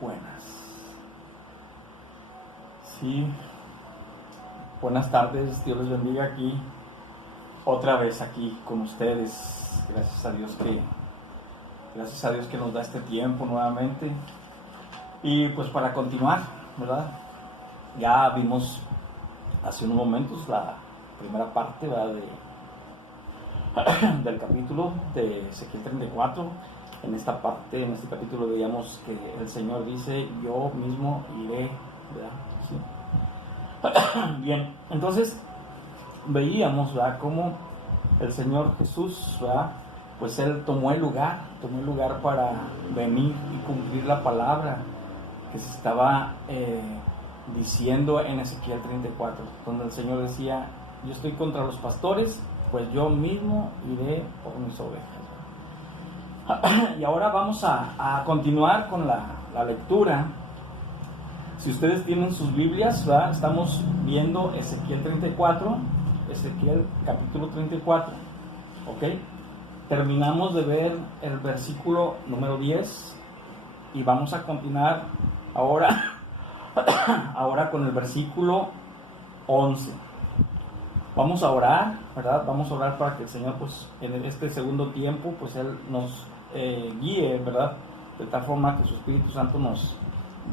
buenas. Sí, buenas tardes, Dios les bendiga aquí, otra vez aquí con ustedes. Gracias a Dios que nos da este tiempo nuevamente. Y pues para continuar, ¿verdad? Ya vimos hace unos momentos la primera parte, ¿verdad? Del capítulo de Ezequiel 34. En esta parte, en este capítulo veíamos que el Señor dice: yo mismo iré, ¿verdad? ¿Sí? Bien, entonces veíamos, ¿verdad?, cómo el Señor Jesús, ¿verdad?, pues Él tomó el lugar para venir y cumplir la palabra que se estaba diciendo en Ezequiel 34, donde el Señor decía: yo estoy contra los pastores, pues yo mismo iré por mis ovejas. Y ahora vamos a continuar con la lectura. Si ustedes tienen sus Biblias, ¿verdad?, estamos viendo Ezequiel 34, Ezequiel capítulo 34, ¿ok? Terminamos de ver el versículo número 10 y vamos a continuar ahora con el versículo 11. Vamos a orar, ¿verdad? Vamos a orar para que el Señor, pues, en este segundo tiempo, pues Él nos guíe, ¿verdad?, de tal forma que su Espíritu Santo nos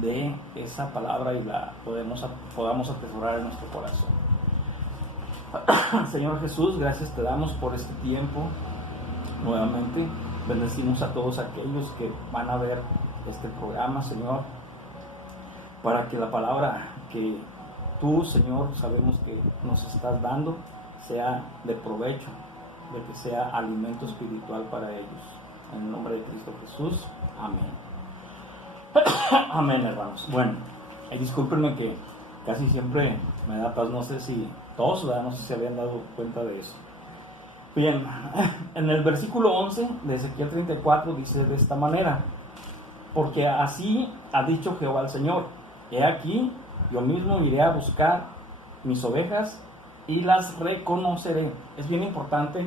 dé esa palabra y la podamos atesorar en nuestro corazón. Señor Jesús, gracias te damos por este tiempo. Nuevamente bendecimos a todos aquellos que van a ver este programa, Señor, para que la palabra que tú, Señor, sabemos que nos estás dando sea de provecho, de que sea alimento espiritual para ellos. En el nombre de Cristo Jesús, amén. Amén, hermanos. Bueno, discúlpenme que casi siempre me da paz, no sé si todos, ¿verdad?, no sé si se habían dado cuenta de eso. Bien, en el versículo 11 de Ezequiel 34 dice de esta manera: porque así ha dicho Jehová el Señor, he aquí, yo mismo iré a buscar mis ovejas y las reconoceré. Es bien importante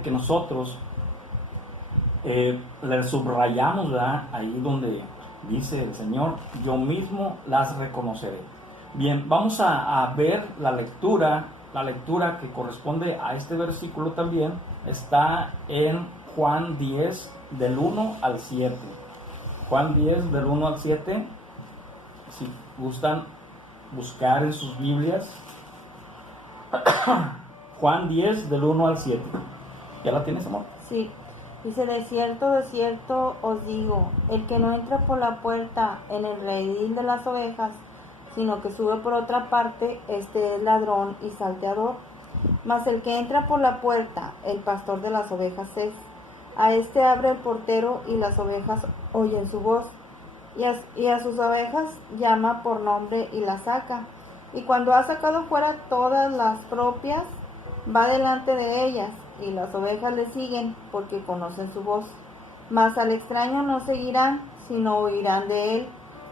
que nosotros le subrayamos, ¿verdad?, ahí donde dice el Señor: yo mismo las reconoceré. Bien, vamos a ver la lectura que corresponde a este versículo. También está en Juan 10 del 1 al 7. Juan 10 del 1 al 7, si gustan buscar en sus Biblias. Juan 10 del 1 al 7. ¿Ya la tienes, amor? Sí. Dice: de cierto os digo, el que no entra por la puerta en el redil de las ovejas, sino que sube por otra parte, este es ladrón y salteador. Mas el que entra por la puerta, el pastor de las ovejas es. A este abre el portero, y las ovejas oyen su voz, y a sus ovejas llama por nombre y las saca. Y cuando ha sacado fuera todas las propias, va delante de ellas, y las ovejas le siguen, porque conocen su voz. Mas al extraño no seguirán, sino oirán de él,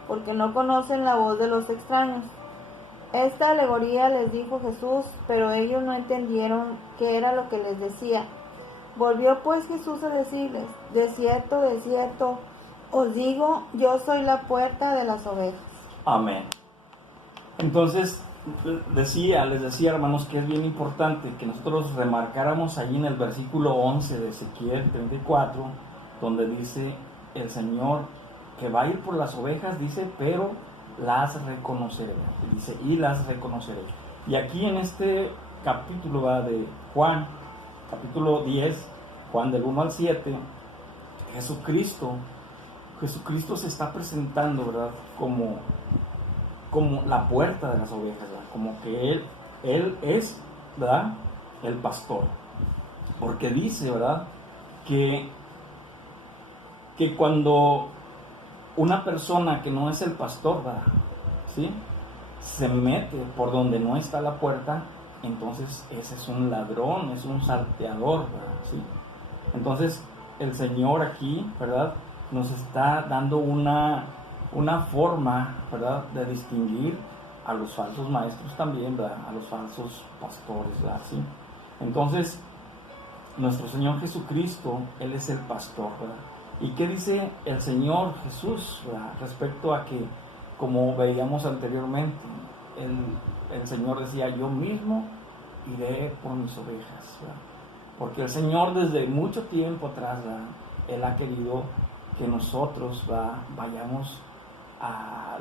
porque no conocen la voz de los extraños. Esta alegoría les dijo Jesús, pero ellos no entendieron qué era lo que les decía. Volvió pues Jesús a decirles: de cierto, os digo, yo soy la puerta de las ovejas. Amén. Entonces, les decía, hermanos, que es bien importante que nosotros remarcáramos allí en el versículo 11 de Ezequiel 34, donde dice el Señor que va a ir por las ovejas, dice, pero las reconoceré. Dice, y las reconoceré. Y aquí en este capítulo, ¿va?, de Juan, capítulo 10, Juan del 1 al 7, Jesucristo se está presentando, ¿verdad?, como la puerta de las ovejas, ¿verdad?, como que Él es, ¿verdad?, el pastor. Porque dice, ¿verdad?, que cuando una persona que no es el pastor, ¿verdad?, ¿sí?, se mete por donde no está la puerta, entonces ese es un ladrón, es un salteador, ¿verdad?, ¿sí? Entonces el Señor aquí, ¿verdad?, nos está dando una forma, ¿verdad?, de distinguir a los falsos maestros también, ¿verdad?, a los falsos pastores, ¿verdad?, ¿sí? Entonces nuestro Señor Jesucristo, Él es el pastor, ¿verdad? ¿Y qué dice el Señor Jesús, ¿verdad?, respecto a que, como veíamos anteriormente, el Señor decía, yo mismo iré por mis ovejas, ¿verdad? Porque el Señor desde mucho tiempo atrás, ¿verdad?, Él ha querido que nosotros, ¿verdad?, vayamos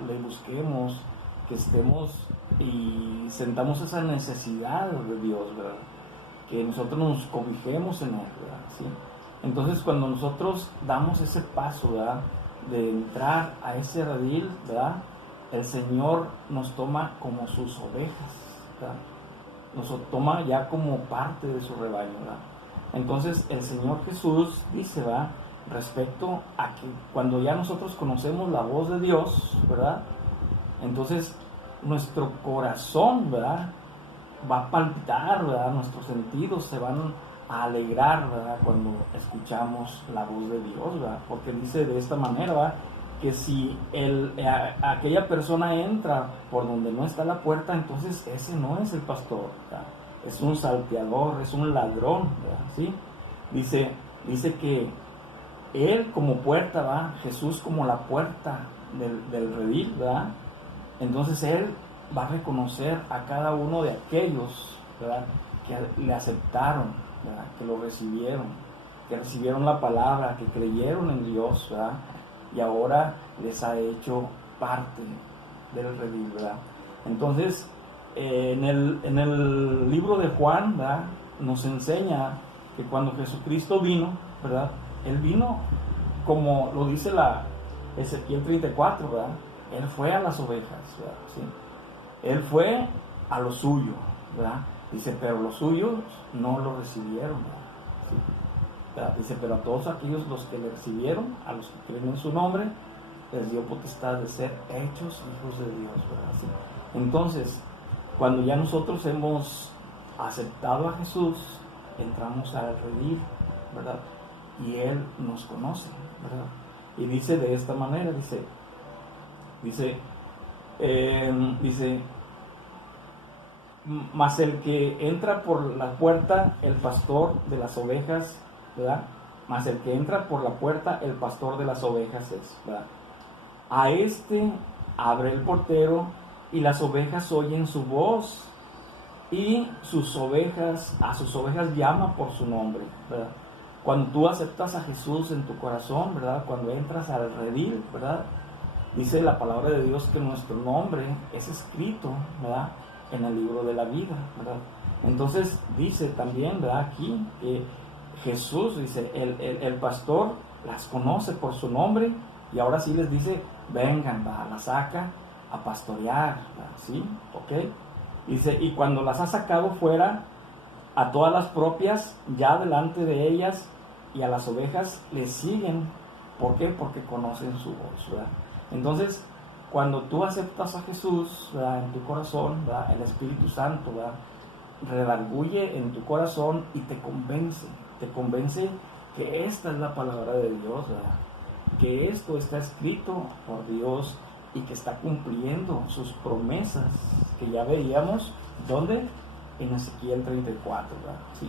le busquemos, que estemos y sentamos esa necesidad de Dios, ¿verdad?, que nosotros nos cobijemos en Él, ¿verdad? ¿Sí? Entonces, cuando nosotros damos ese paso, ¿verdad?, de entrar a ese redil, ¿verdad?, el Señor nos toma como sus ovejas, ¿verdad?, nos toma ya como parte de su rebaño, ¿verdad? Entonces, el Señor Jesús dice, ¿verdad?, respecto a que cuando ya nosotros conocemos la voz de Dios, ¿verdad?, entonces nuestro corazón, ¿verdad?, va a palpitar, ¿verdad?, nuestros sentidos se van a alegrar, ¿verdad?, cuando escuchamos la voz de Dios, ¿verdad?, porque dice de esta manera, ¿verdad?, que si aquella persona entra por donde no está la puerta, entonces ese no es el pastor, ¿verdad?, es un salteador, es un ladrón, ¿verdad? ¿Sí? Dice que Él como puerta, ¿verdad?, Jesús como la puerta del redil, ¿verdad?, entonces Él va a reconocer a cada uno de aquellos, ¿verdad?, que le aceptaron, ¿verdad?, que lo recibieron, que recibieron la palabra, que creyeron en Dios, ¿verdad?, y ahora les ha hecho parte del redil, ¿verdad? Entonces, en el libro de Juan, ¿verdad?, nos enseña que cuando Jesucristo vino, ¿verdad?, Él vino, como lo dice Ezequiel 34, ¿verdad?, Él fue a las ovejas, ¿verdad? ¿Sí? Él fue a lo suyo, ¿verdad? Dice, pero los suyos no lo recibieron, ¿verdad? ¿Sí? ¿Verdad? Dice, pero a todos aquellos los que le recibieron, a los que creen en su nombre, les dio potestad de ser hechos hijos de Dios, ¿verdad? ¿Sí? Entonces, cuando ya nosotros hemos aceptado a Jesús, entramos al redil, ¿verdad?, y Él nos conoce, ¿verdad? Y dice de esta manera, dice, mas el que entra por la puerta, el pastor de las ovejas, ¿verdad? Mas el que entra por la puerta, el pastor de las ovejas es, ¿verdad? A este abre el portero y las ovejas oyen su voz y a sus ovejas llama por su nombre, ¿verdad? Cuando tú aceptas a Jesús en tu corazón, ¿verdad?, cuando entras al redil, ¿verdad?, dice la palabra de Dios que nuestro nombre es escrito, ¿verdad?, en el libro de la vida, ¿verdad? Entonces dice también, ¿verdad?, aquí que Jesús, dice, el pastor las conoce por su nombre y ahora sí les dice, vengan, ¿verdad?, las saca a pastorear, ¿verdad? ¿Sí? ¿Ok? Dice, y cuando las ha sacado fuera, a todas las propias, ya delante de ellas y a las ovejas les siguen. ¿Por qué? Porque conocen su voz, ¿verdad? Entonces, cuando tú aceptas a Jesús, ¿verdad?, en tu corazón, ¿verdad?, el Espíritu Santo, ¿verdad?, redarguye en tu corazón y te convence que esta es la palabra de Dios, ¿verdad?, que esto está escrito por Dios y que está cumpliendo sus promesas que ya veíamos, ¿dónde? En Ezequiel 34, ¿verdad? Sí,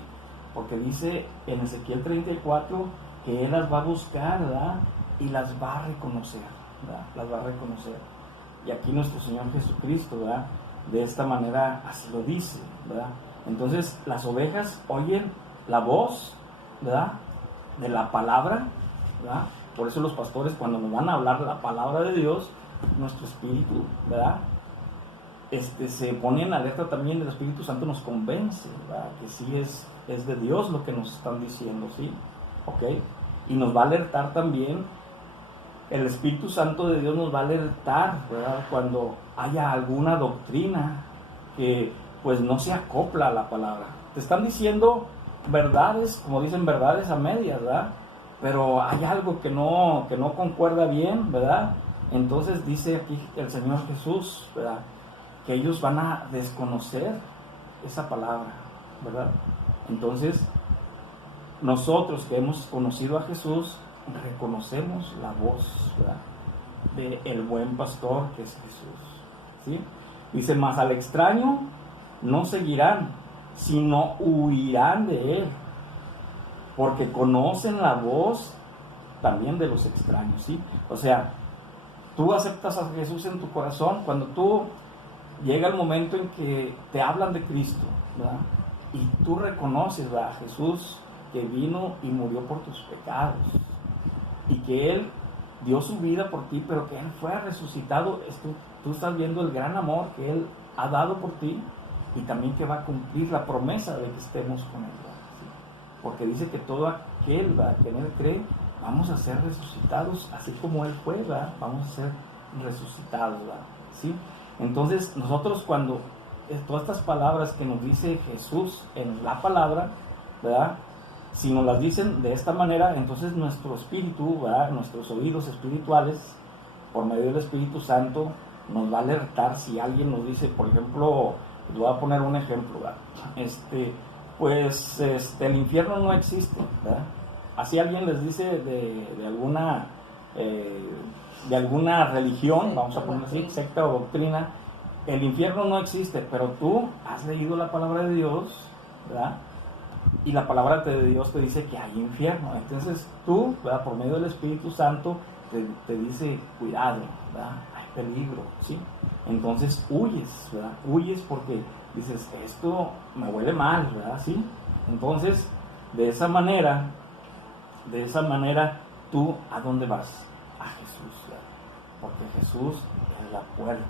porque dice en Ezequiel 34 que Él las va a buscar, ¿verdad?, y las va a reconocer, ¿verdad?, las va a reconocer. Y aquí nuestro Señor Jesucristo, ¿verdad?, de esta manera así lo dice, ¿verdad? Entonces las ovejas oyen la voz, ¿verdad?, de la palabra, ¿verdad? Por eso los pastores, cuando nos van a hablar la palabra de Dios, nuestro espíritu, ¿verdad?, se pone en alerta también. El Espíritu Santo nos convence, ¿verdad?, que sí es de Dios lo que nos están diciendo, ¿sí? ¿Ok? Y nos va a alertar también, el Espíritu Santo de Dios nos va a alertar, ¿verdad?, cuando haya alguna doctrina que pues no se acopla a la palabra. Te están diciendo verdades, como dicen, verdades a medias, ¿verdad?, pero hay algo que no concuerda bien, ¿verdad? Entonces dice aquí el Señor Jesús, ¿verdad?, que ellos van a desconocer esa palabra, ¿verdad? Entonces, nosotros que hemos conocido a Jesús, reconocemos la voz, ¿verdad?, de el buen pastor que es Jesús, ¿sí? Dice, mas al extraño no seguirán, sino huirán de él, porque conocen la voz también de los extraños, ¿sí? O sea, tú aceptas a Jesús en tu corazón cuando tú llega el momento en que te hablan de Cristo, ¿verdad? Y tú reconoces a Jesús que vino y murió por tus pecados y que Él dio su vida por ti, pero que Él fue resucitado. Es que tú estás viendo el gran amor que Él ha dado por ti y también que va a cumplir la promesa de que estemos con Él, ¿sí? Porque dice que todo aquel, ¿verdad?, que en Él cree, vamos a ser resucitados así como Él fue, ¿verdad? Vamos a ser resucitados, ¿verdad? ¿Sí? Entonces nosotros cuando todas estas palabras que nos dice Jesús en la palabra, ¿verdad?, si nos las dicen de esta manera, entonces nuestro espíritu, ¿verdad?, nuestros oídos espirituales, por medio del Espíritu Santo, nos va a alertar si alguien nos dice, por ejemplo, les voy a poner un ejemplo, ¿verdad? El infierno no existe, ¿verdad? Así alguien les dice de alguna religión, vamos a poner así, secta o doctrina, el infierno no existe, pero tú has leído la palabra de Dios, ¿verdad? Y la palabra de Dios te dice que hay infierno. Entonces tú, ¿verdad?, por medio del Espíritu Santo, te dice, cuidado, ¿verdad?, hay peligro, ¿sí? Entonces huyes, ¿verdad? Huyes porque dices, esto me huele mal, ¿verdad? ¿Sí? Entonces, de esa manera, tú, ¿a dónde vas? A Jesús, ¿verdad? Porque Jesús es la puerta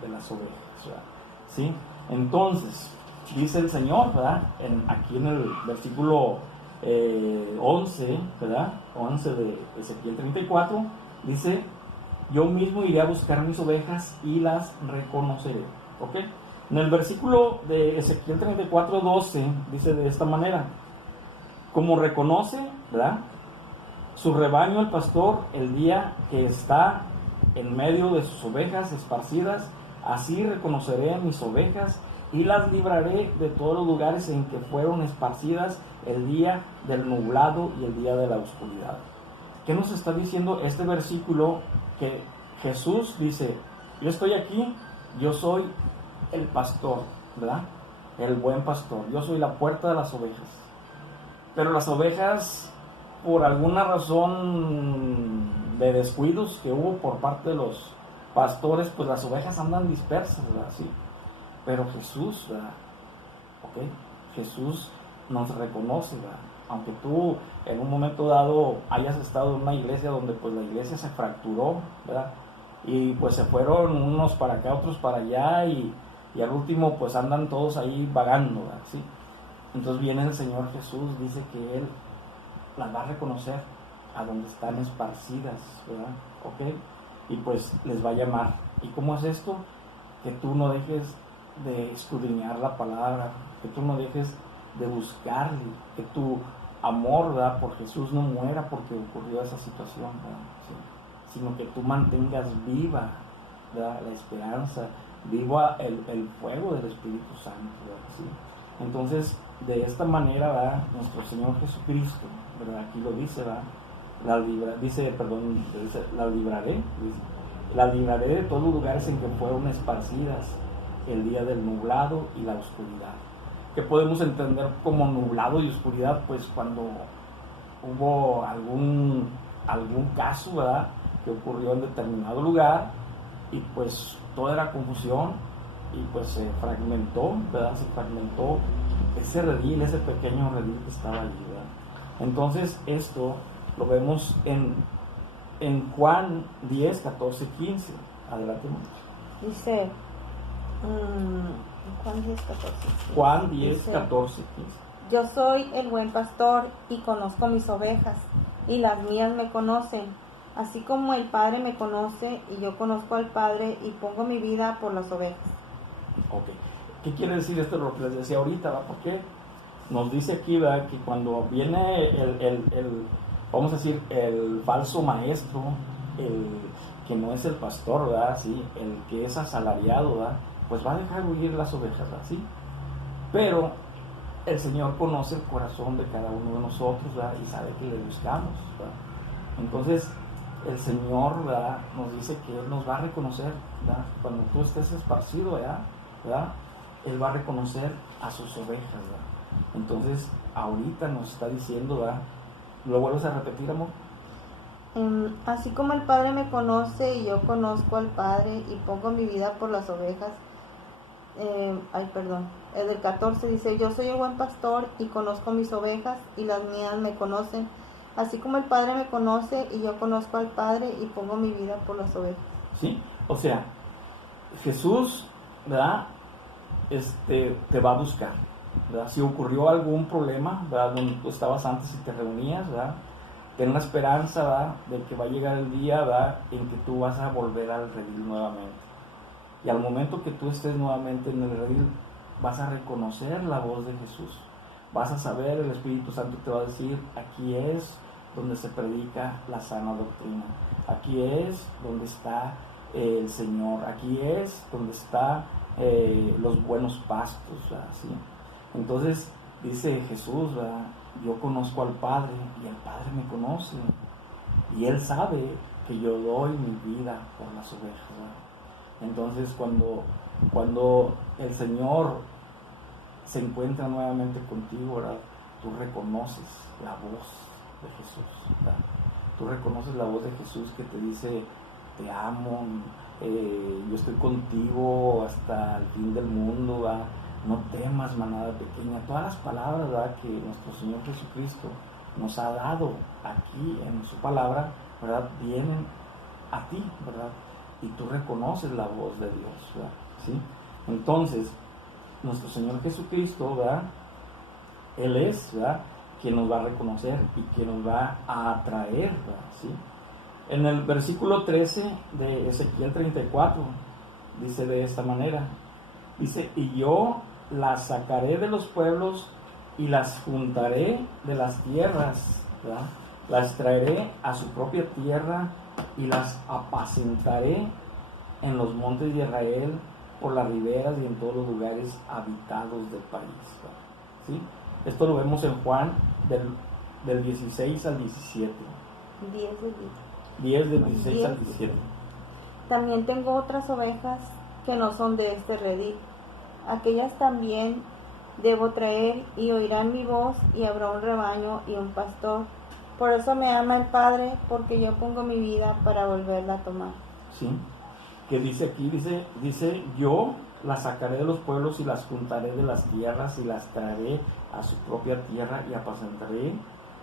de las ovejas, ¿verdad? ¿Sí? Entonces, dice el Señor, ¿verdad?, aquí en el versículo 11, ¿verdad?, 11 de Ezequiel 34, dice, yo mismo iré a buscar mis ovejas y las reconoceré, ¿ok? En el versículo de Ezequiel 34, 12, dice de esta manera, como reconoce, ¿verdad?, su rebaño el pastor el día que está en medio de sus ovejas esparcidas, así reconoceré mis ovejas y las libraré de todos los lugares en que fueron esparcidas el día del nublado y el día de la oscuridad. ¿Qué nos está diciendo este versículo? Que Jesús dice, yo estoy aquí, yo soy el pastor, ¿verdad?, el buen pastor, yo soy la puerta de las ovejas. Pero las ovejas, por alguna razón de descuidos que hubo por parte de los pastores, pues las ovejas andan dispersas, ¿verdad? Sí. Pero Jesús, ¿verdad?, ¿ok? Jesús nos reconoce, ¿verdad? Aunque tú en un momento dado hayas estado en una iglesia donde pues la iglesia se fracturó, ¿verdad?, y pues se fueron unos para acá, otros para allá, y al último pues andan todos ahí vagando, ¿verdad? ¿Sí? Entonces viene el Señor Jesús, dice que Él las va a reconocer a donde están esparcidas, ¿verdad? ¿Ok? Y pues les va a llamar. ¿Y cómo es esto? Que tú no dejes de escudriñar la palabra, que tú no dejes de buscarle, que tu amor, ¿verdad?, por Jesús no muera porque ocurrió esa situación, ¿verdad? ¿Sí? Sino que tú mantengas viva, ¿verdad?, la esperanza, viva el fuego del Espíritu Santo, ¿verdad? ¿Sí? Entonces, de esta manera, ¿verdad?, nuestro Señor Jesucristo, ¿verdad?, aquí lo dice, ¿verdad?, la libraré de todos los lugares en que fueron esparcidas el día del nublado y la oscuridad. ¿Qué podemos entender como nublado y oscuridad? Pues cuando hubo algún caso, ¿verdad?, que ocurrió en determinado lugar y pues toda era confusión y pues se fragmentó, ¿verdad?, se fragmentó ese redil, ese pequeño redil que estaba allí, ¿verdad? Entonces esto lo vemos en Juan 10, 14, 15. Adelante. Dice, Juan 10, 14. Juan 10, Dice, 14, 15. yo soy el buen pastor y conozco mis ovejas, y las mías me conocen, así como el Padre me conoce y yo conozco al Padre y pongo mi vida por las ovejas. Ok. ¿Qué quiere decir esto? Lo que les decía ahorita, ¿verdad? Porque nos dice aquí, ¿verdad?, que cuando viene vamos a decir, el falso maestro, el que no es el pastor, ¿verdad?, sí, el que es asalariado, ¿verdad?, pues va a dejar huir las ovejas, ¿verdad?, sí. Pero el Señor conoce el corazón de cada uno de nosotros, ¿verdad?, y sabe que le buscamos, ¿verdad? Entonces el Señor, ¿verdad?, nos dice que Él nos va a reconocer, ¿verdad?, cuando tú estés esparcido, ¿verdad?, Él va a reconocer a sus ovejas, ¿verdad? Entonces ahorita nos está diciendo, ¿verdad? ¿Lo vuelves a repetir, amor? Así como el Padre me conoce y yo conozco al Padre y pongo mi vida por las ovejas. El del 14 dice, yo soy el buen pastor y conozco mis ovejas y las mías me conocen. Así como el Padre me conoce y yo conozco al Padre y pongo mi vida por las ovejas. ¿Sí? O sea, Jesús, ¿verdad? Te va a buscar, ¿verdad? Si ocurrió algún problema, ¿verdad? Donde tú estabas antes y te reunías, ¿verdad? Ten la esperanza, ¿verdad? De que va a llegar el día, ¿verdad? En que tú vas a volver al redil nuevamente. Y al momento que tú estés nuevamente en el redil, vas a reconocer la voz de Jesús. Vas a saber, el Espíritu Santo te va a decir, aquí es donde se predica la sana doctrina. Aquí es donde está el Señor. Aquí es donde está los buenos pastos, ¿verdad? ¿Sí? Entonces dice Jesús, ¿verdad? Yo conozco al Padre y el Padre me conoce. Y Él sabe que yo doy mi vida por las ovejas, ¿verdad? Entonces cuando el Señor se encuentra nuevamente contigo, ¿verdad? Tú reconoces la voz de Jesús, ¿verdad? Tú reconoces la voz de Jesús que te dice, te amo, yo estoy contigo hasta el fin del mundo, ¿verdad? No temas, manada pequeña. Todas las palabras, ¿verdad?, que nuestro Señor Jesucristo nos ha dado aquí en su palabra, ¿verdad?, vienen a ti, ¿verdad? Y tú reconoces la voz de Dios, ¿verdad? ¿Sí? Entonces, nuestro Señor Jesucristo, ¿verdad? Él es, ¿verdad?, quien nos va a reconocer y quien nos va a atraer, ¿verdad? ¿Sí? En el versículo 13 de Ezequiel 34 dice de esta manera, dice, y yo las sacaré de los pueblos y las juntaré de las tierras, ¿verdad? Las traeré a su propia tierra y las apacentaré en los montes de Israel, por las riberas y en todos los lugares habitados del país, ¿verdad? ¿Sí? Esto lo vemos en Juan del 16 al 17. 10 del 16 al 17. También tengo otras ovejas que no son de este redil. Aquellas también debo traer y oirán mi voz y habrá un rebaño y un pastor. Por eso me ama el Padre, porque yo pongo mi vida para volverla a tomar. ¿Sí? Que dice aquí, dice, yo las sacaré de los pueblos y las juntaré de las tierras y las traeré a su propia tierra y apacentaré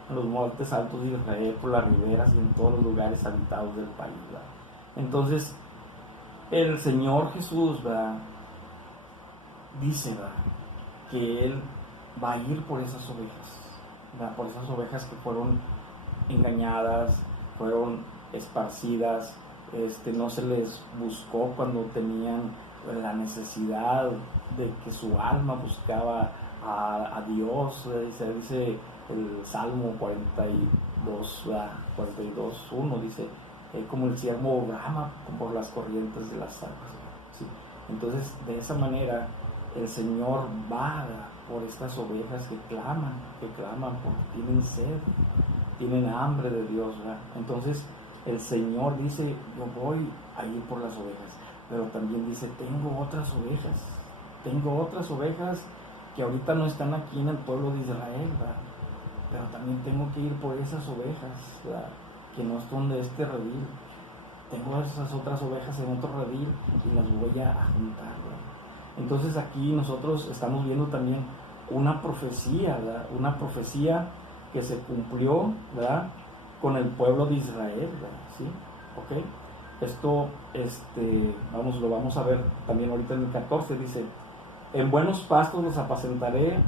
en los montes altos de Israel, por las riberas y en todos los lugares habitados del país, ¿verdad? Entonces, el Señor Jesús, ¿verdad?, dice, ¿verdad?, que Él va a ir por esas ovejas, ¿verdad?, por esas ovejas que fueron engañadas, fueron esparcidas, no se les buscó cuando tenían la necesidad de que su alma buscaba a Dios. Dice el Salmo 42, 1, dice, como el siervo brama por las corrientes de las aguas, ¿sí? Entonces, de esa manera, el Señor va por estas ovejas que claman porque tienen sed, tienen hambre de Dios, ¿verdad? Entonces, el Señor dice, yo voy a ir por las ovejas, pero también dice, tengo otras ovejas que ahorita no están aquí en el pueblo de Israel, ¿verdad? Pero también tengo que ir por esas ovejas, ¿verdad?, que no son de este redil. Tengo esas otras ovejas en otro redil y las voy a juntar, ¿verdad? Entonces aquí nosotros estamos viendo también una profecía, ¿verdad?, una profecía que se cumplió, ¿verdad?, con el pueblo de Israel, ¿verdad? ¿Sí? ¿Ok? Esto, lo vamos a ver también ahorita en el 14, dice, en buenos pastos los apacentaré,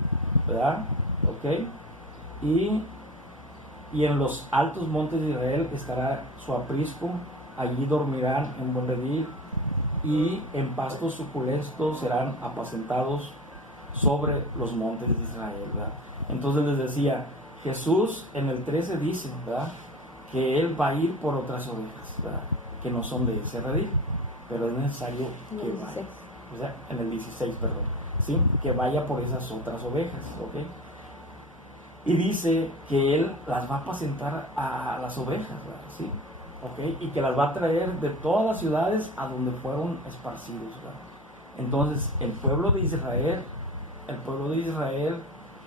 ¿verdad? ¿Ok? Y en los altos montes de Israel estará su aprisco, allí dormirán en buen redil, y en pastos suculentos serán apacentados sobre los montes de Israel, ¿verdad? Entonces les decía, Jesús en el 13 dice, ¿verdad?, que Él va a ir por otras ovejas, ¿verdad?, que no son de ese redil, pero es necesario que vaya, ¿verdad?, en el 16, perdón, ¿sí?, que vaya por esas otras ovejas, ¿ok? Y dice que Él las va a apacentar a las ovejas, ¿verdad?, ¿sí?, ¿ok? Y que las va a traer de todas las ciudades a donde fueron esparcidos, ¿verdad? Entonces, el pueblo de Israel,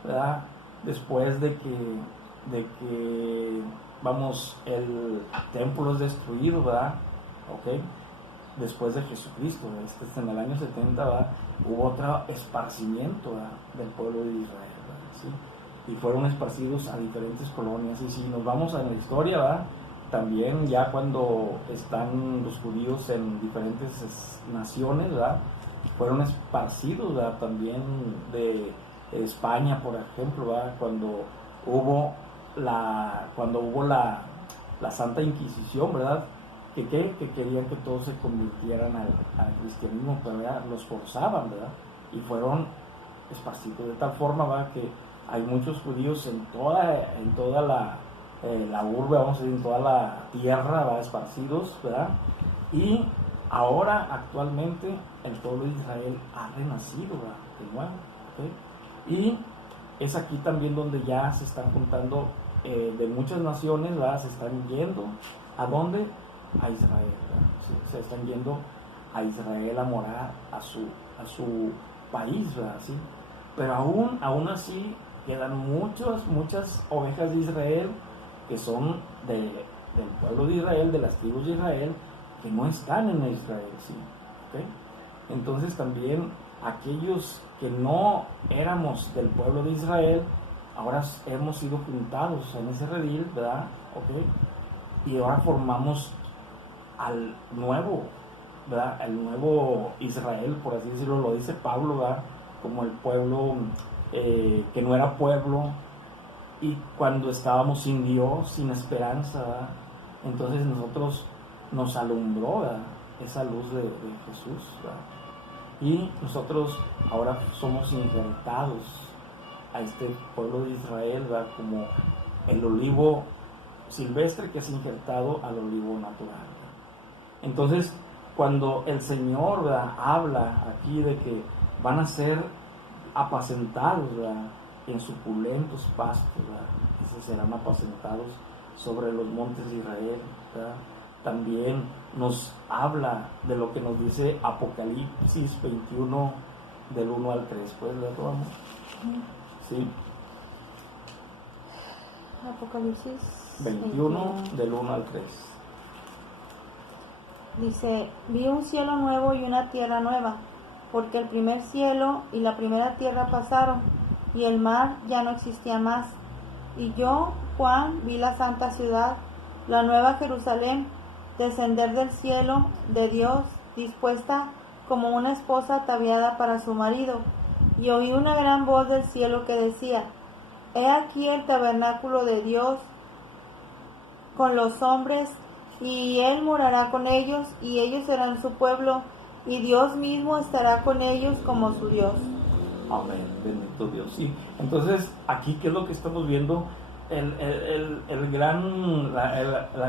¿verdad?, después de que vamos, el templo es destruido, ¿verdad? ¿Ok? Después de Jesucristo, en el año 70, ¿verdad? Hubo otro esparcimiento, ¿verdad?, del pueblo de Israel, ¿verdad? ¿Sí? Y fueron esparcidos a diferentes colonias. Y si nos vamos a la historia, ¿verdad?, también ya cuando están los judíos en diferentes naciones, ¿verdad?, fueron esparcidos, ¿verdad?, también de España, por ejemplo, ¿verdad?, cuando hubo la Santa Inquisición, ¿verdad?, que querían que todos se convirtieran al cristianismo, pero ya los forzaban, ¿verdad? Y fueron esparcidos de tal forma, ¿verdad?, que hay muchos judíos en toda la urbe, vamos a decir, en toda la tierra, ¿verdad?, esparcidos, ¿verdad? Y ahora, actualmente, el pueblo de Israel ha renacido, ¿verdad?, de nuevo, ¿ok? Y es aquí también donde ya se están juntando de muchas naciones, ¿verdad?, se están yendo, ¿a dónde? A Israel, ¿verdad? Sí, se están yendo a Israel a morar a su país, ¿verdad? ¿Sí? Pero aún así quedan muchas ovejas de Israel que son del pueblo de Israel, de las tribus de Israel, que no están en Israel, ¿sí? ¿Okay? Entonces también aquellos que no éramos del pueblo de Israel, ahora hemos sido juntados en ese redil, ¿verdad? ¿Okay? Y ahora formamos al nuevo, ¿verdad?, el nuevo Israel, por así decirlo, lo dice Pablo, ¿verdad?, como el pueblo que no era pueblo, y cuando estábamos sin Dios, sin esperanza, ¿verdad?, entonces nosotros nos alumbró, ¿verdad?, esa luz de Jesús, ¿verdad?, y nosotros ahora somos injertados a este pueblo de Israel, ¿verdad?, como el olivo silvestre que es injertado al olivo natural. Entonces, cuando el Señor, ¿verdad?, habla aquí de que van a ser apacentados, ¿verdad?, en suculentos pastos, ¿verdad?, que serán apacentados sobre los montes de Israel, ¿verdad?, también nos habla de lo que nos dice Apocalipsis 21, del 1 al 3. ¿Puedes leerlo, amor? Sí. Apocalipsis 21, del 1 al 3. Dice: vi un cielo nuevo y una tierra nueva, porque el primer cielo y la primera tierra pasaron, y el mar ya no existía más. Y yo, Juan, vi la santa ciudad, la nueva Jerusalén, descender del cielo de Dios, dispuesta como una esposa ataviada para su marido. Y oí una gran voz del cielo que decía: He aquí el tabernáculo de Dios con los hombres, y Él morará con ellos, y ellos serán su pueblo, y Dios mismo estará con ellos como su Dios. Amén, bendito Dios. Sí, entonces aquí, ¿qué es lo que estamos viendo? La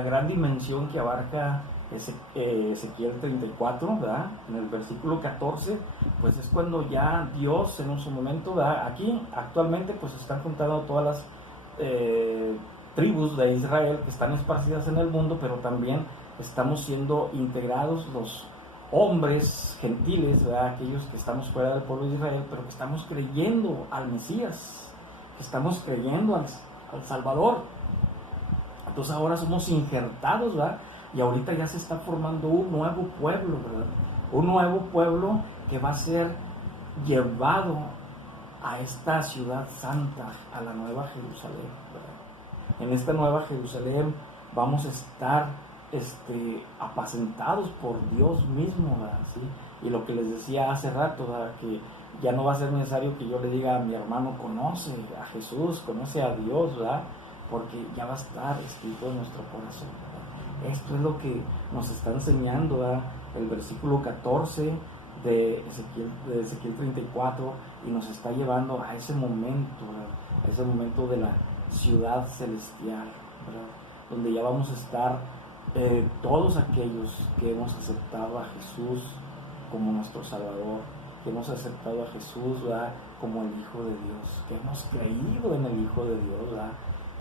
gran dimensión que abarca Ezequiel 34, ¿verdad?, en el versículo 14, pues es cuando ya Dios en su momento, ¿verdad?, aquí actualmente pues están juntando todas las tribus de Israel que están esparcidas en el mundo, pero también estamos siendo integrados los hombres gentiles, ¿verdad?, aquellos que estamos fuera del pueblo de Israel, pero que estamos creyendo al Mesías, que estamos creyendo al Salvador. Entonces ahora somos injertados, ¿verdad?, y ahorita ya se está formando un nuevo pueblo, ¿verdad?, un nuevo pueblo que va a ser llevado a esta ciudad santa, a la nueva Jerusalén, ¿verdad? En esta nueva Jerusalén vamos a estar apacentados por Dios mismo, ¿verdad? ¿Sí? Y lo que les decía hace rato, ¿verdad?, que ya no va a ser necesario que yo le diga a mi hermano: conoce a Jesús, conoce a Dios, ¿verdad?, porque ya va a estar escrito en nuestro corazón, ¿verdad? Esto es lo que nos está enseñando, ¿verdad?, el versículo 14 de Ezequiel 34, y nos está llevando a ese momento, ¿verdad?, a ese momento de la ciudad celestial, ¿verdad?, donde ya vamos a estar todos aquellos que hemos aceptado a Jesús como nuestro Salvador, que hemos aceptado a Jesús, ¿verdad?, como el Hijo de Dios, que hemos creído en el Hijo de Dios, ¿verdad?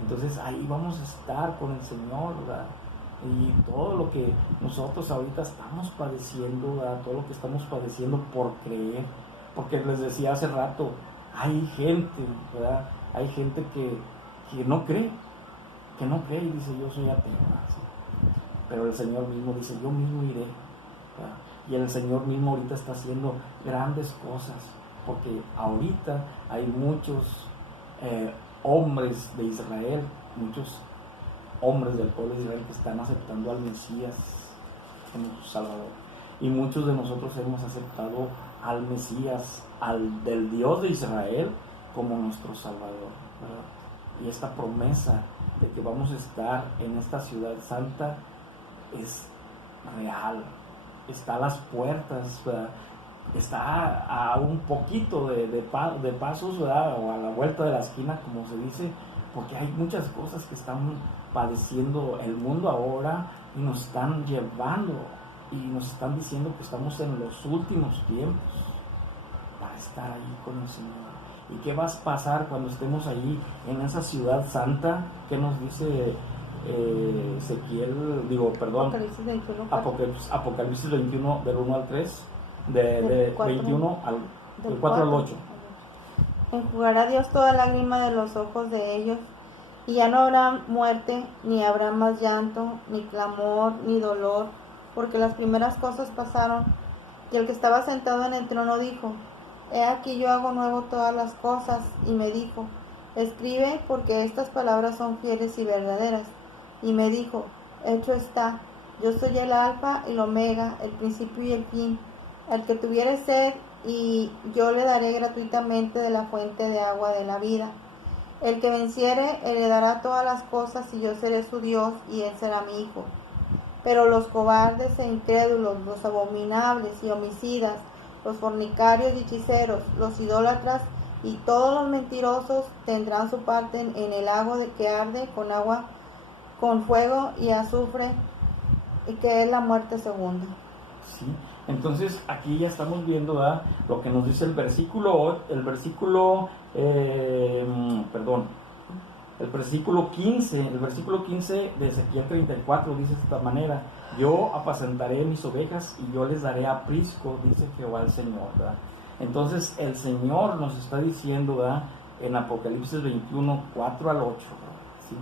Entonces ahí vamos a estar con el Señor, ¿verdad? Y todo lo que nosotros ahorita estamos padeciendo, ¿verdad?, todo lo que estamos padeciendo por creer, porque les decía hace rato, hay gente, ¿verdad?, hay gente que no cree, que no cree y dice, yo soy ateo, ¿sí? Pero el Señor mismo dice, yo mismo iré, ¿verdad? Y el Señor mismo ahorita está haciendo grandes cosas, porque ahorita hay muchos hombres de Israel, muchos hombres del pueblo de Israel que están aceptando al Mesías como su Salvador. Y muchos de nosotros hemos aceptado al Mesías, del Dios de Israel, como nuestro Salvador, ¿verdad? Y esta promesa de que vamos a estar en esta ciudad santa es real, está a las puertas, ¿verdad? Está a un poquito de pasos, ¿verdad? O a la vuelta de la esquina, como se dice, porque hay muchas cosas que están padeciendo el mundo ahora y nos están llevando y nos están diciendo que estamos en los últimos tiempos para estar ahí con el Señor. ¿Y qué va a pasar cuando estemos allí en esa ciudad santa? ¿Qué nos dice Apocalipsis 21 del 1 al 3, del 21 del 4 al 8? Enjugará Dios toda lágrima de los ojos de ellos, y ya no habrá muerte, ni habrá más llanto, ni clamor, ni dolor, porque las primeras cosas pasaron. Y el que estaba sentado en el trono dijo, he aquí yo hago nuevo todas las cosas, y me dijo, escribe, porque estas palabras son fieles y verdaderas. Y me dijo, hecho está, yo soy el alfa y el omega, el principio y el fin. Al que tuviere sed, y yo le daré gratuitamente de la fuente de agua de la vida. El que venciere heredará todas las cosas, y yo seré su Dios, y él será mi hijo. Pero los cobardes e incrédulos, los abominables y homicidas, los fornicarios y hechiceros, los idólatras y todos los mentirosos tendrán su parte en el lago de que arde con agua, con fuego y azufre, y que es la muerte segunda. Sí, entonces aquí ya estamos viendo, ¿verdad?, lo que nos dice el versículo 15, el versículo 15 de Ezequiel 34 dice de esta manera, yo apacentaré mis ovejas y yo les daré aprisco, dice Jehová el Señor, ¿verdad? Entonces el Señor nos está diciendo, ¿verdad?, en Apocalipsis 21, 4 al 8, ¿verdad?, ¿sí?,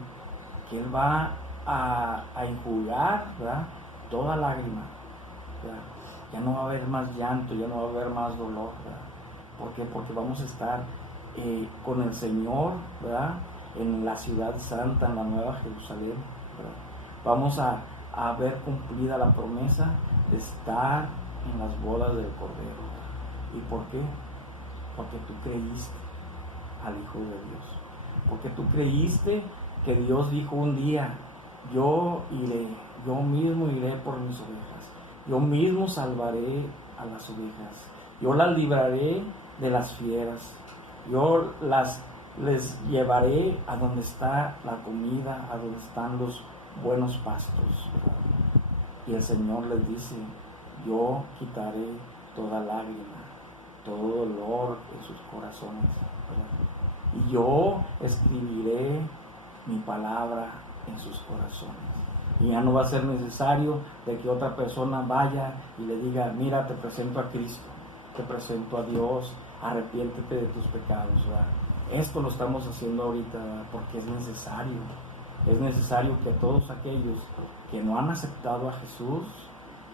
que Él va a enjugar, ¿verdad?, toda lágrima, ¿verdad? Ya no va a haber más llanto, ya no va a haber más dolor, ¿verdad? ¿Por qué? Porque vamos a estar con el Señor, ¿verdad?, en la ciudad santa, en la nueva Jerusalén, ¿verdad? Vamos a ver cumplida la promesa de estar en las bodas del Cordero. ¿Y por qué? Porque tú creíste al Hijo de Dios, porque tú creíste que Dios dijo un día, yo mismo iré por mis ovejas, yo mismo salvaré a las ovejas, yo las libraré de las fieras, yo les llevaré a donde está la comida, a donde están los buenos pastos, ¿verdad? Y el Señor les dice, yo quitaré toda lágrima, todo dolor en sus corazones, ¿verdad? Y yo escribiré mi palabra en sus corazones. Y ya no va a ser necesario de que otra persona vaya y le diga, mira, te presento a Cristo, te presento a Dios, arrepiéntete de tus pecados, ¿verdad? Esto lo estamos haciendo ahorita, ¿verdad?, porque es necesario. Es necesario que todos aquellos que no han aceptado a Jesús,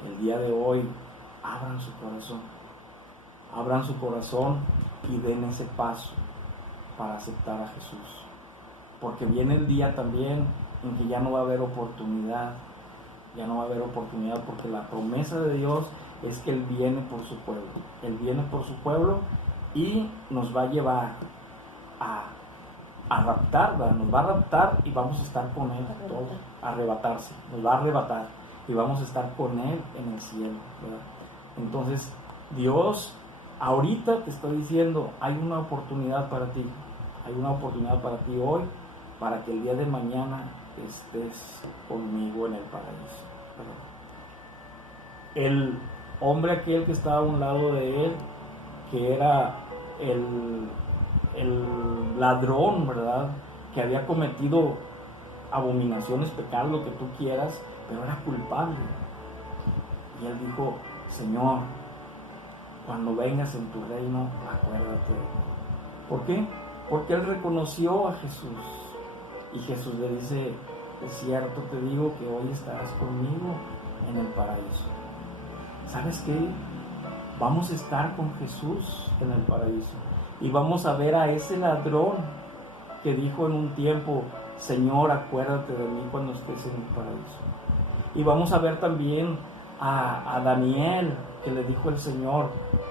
el día de hoy, abran su corazón y den ese paso para aceptar a Jesús. Porque viene el día también en que ya no va a haber oportunidad, porque la promesa de Dios es que Él viene por su pueblo, y nos va a llevar a raptar, ¿verdad? Nos va a raptar y vamos a estar con Él todos, nos va a arrebatar y vamos a estar con Él en el cielo, ¿verdad? Entonces Dios ahorita te está diciendo, hay una oportunidad para ti hoy, para que el día de mañana estés conmigo en el paraíso, ¿verdad? El hombre aquel que estaba a un lado de él, que era el ladrón, ¿verdad?, que había cometido abominaciones, pecados, lo que tú quieras, pero era culpable. Y él dijo, Señor, cuando vengas en tu reino, acuérdate de mí. ¿Por qué? Porque él reconoció a Jesús. Y Jesús le dice, es cierto, te digo que hoy estarás conmigo en el paraíso. ¿Sabes qué? Vamos a estar con Jesús en el paraíso. Y vamos a ver a ese ladrón que dijo en un tiempo, Señor, acuérdate de mí cuando estés en el paraíso. Y vamos a ver también a Daniel, que le dijo el Señor,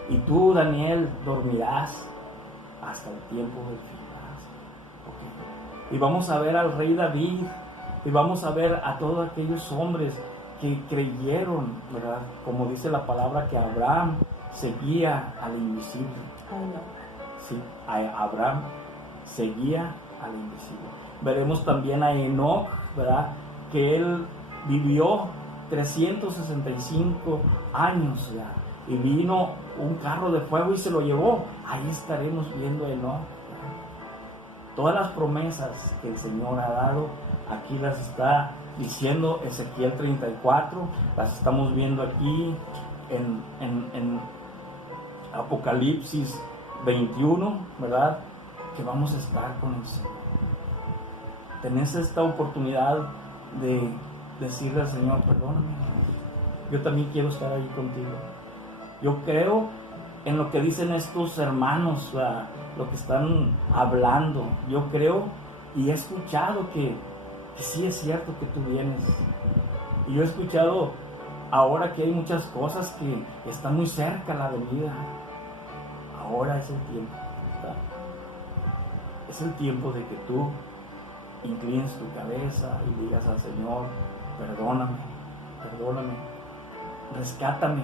y tú, Daniel, dormirás hasta el tiempo del fin. Okay. Y vamos a ver al rey David, y vamos a ver a todos aquellos hombres que creyeron, ¿verdad? Como dice la palabra, que Abraham seguía al invisible. Ay, no. Sí, Abraham seguía al invisible. Veremos también a Enoc, ¿verdad? Que él vivió 365 años ya, y vino un carro de fuego y se lo llevó. Ahí estaremos viendo a Enoc. Todas las promesas que el Señor ha dado, aquí las está diciendo Ezequiel 34, las estamos viendo aquí en Apocalipsis 21, ¿verdad? Que vamos a estar con el Señor. Tenés esta oportunidad de decirle al Señor, perdóname, yo también quiero estar ahí contigo. Yo creo en lo que dicen estos hermanos, lo que están hablando. Yo creo y he escuchado que sí es cierto que tú vienes. Y yo he escuchado ahora que hay muchas cosas que están muy cerca la venida. Ahora es el tiempo, ¿verdad? Es el tiempo de que tú inclines tu cabeza y digas al Señor, perdóname, rescátame